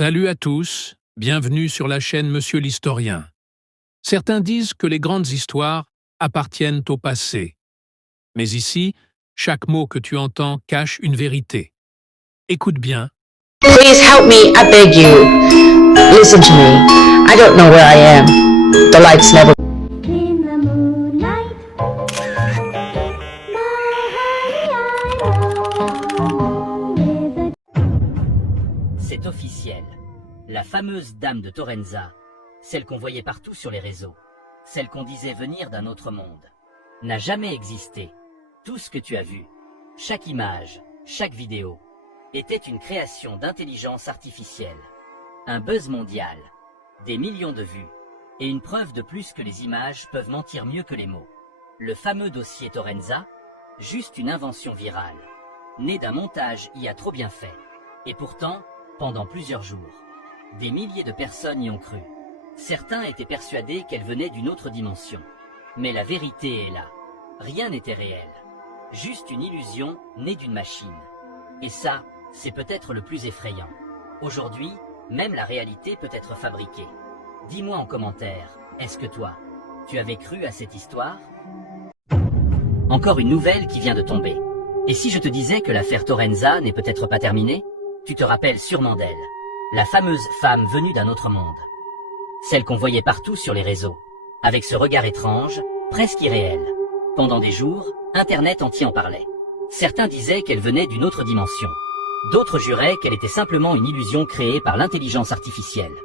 Salut à tous, bienvenue sur la chaîne Monsieur l'Historien. Certains disent que les grandes histoires appartiennent au passé. Mais ici, chaque mot que tu entends cache une vérité. Écoute bien. Please help me, I beg you. Listen to me. I don't know where I am. The lights never... In the moonlight, C'est officiel. La fameuse dame de Torrenza, celle qu'on voyait partout sur les réseaux, celle qu'on disait venir d'un autre monde, n'a jamais existé. Tout ce que tu as vu, chaque image, chaque vidéo, était une création d'intelligence artificielle. Un buzz mondial, des millions de vues, et une preuve de plus que les images peuvent mentir mieux que les mots. Le fameux dossier Torrenza, juste une invention virale, née d'un montage IA trop bien fait. Et pourtant, pendant plusieurs jours, des milliers de personnes y ont cru. Certains étaient persuadés qu'elle venait d'une autre dimension. Mais la vérité est là. Rien n'était réel. Juste une illusion née d'une machine. Et ça, c'est peut-être le plus effrayant. Aujourd'hui, même la réalité peut être fabriquée. Dis-moi en commentaire, est-ce que toi, tu avais cru à cette histoire? Encore une nouvelle qui vient de tomber. Et si je te disais que l'affaire Torrenza n'est peut-être pas terminée? Tu te rappelles sûrement d'elle. La fameuse femme venue d'un autre monde. Celle qu'on voyait partout sur les réseaux. Avec ce regard étrange, presque irréel. Pendant des jours, Internet entier en parlait. Certains disaient qu'elle venait d'une autre dimension. D'autres juraient qu'elle était simplement une illusion créée par l'intelligence artificielle.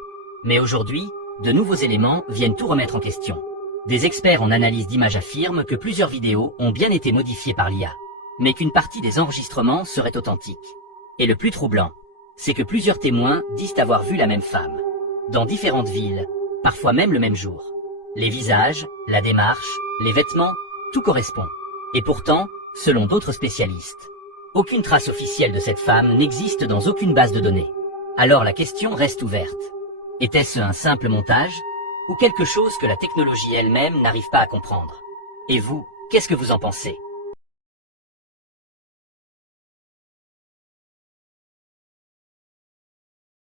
Mais aujourd'hui, de nouveaux éléments viennent tout remettre en question. Des experts en analyse d'images affirment que plusieurs vidéos ont bien été modifiées par l'IA, mais qu'une partie des enregistrements serait authentique. Et le plus troublant, c'est que plusieurs témoins disent avoir vu la même femme, dans différentes villes, parfois même le même jour. Les visages, la démarche, les vêtements, tout correspond. Et pourtant, selon d'autres spécialistes, aucune trace officielle de cette femme n'existe dans aucune base de données. Alors la question reste ouverte. Était-ce un simple montage, ou quelque chose que la technologie elle-même n'arrive pas à comprendre? Et vous, qu'est-ce que vous en pensez?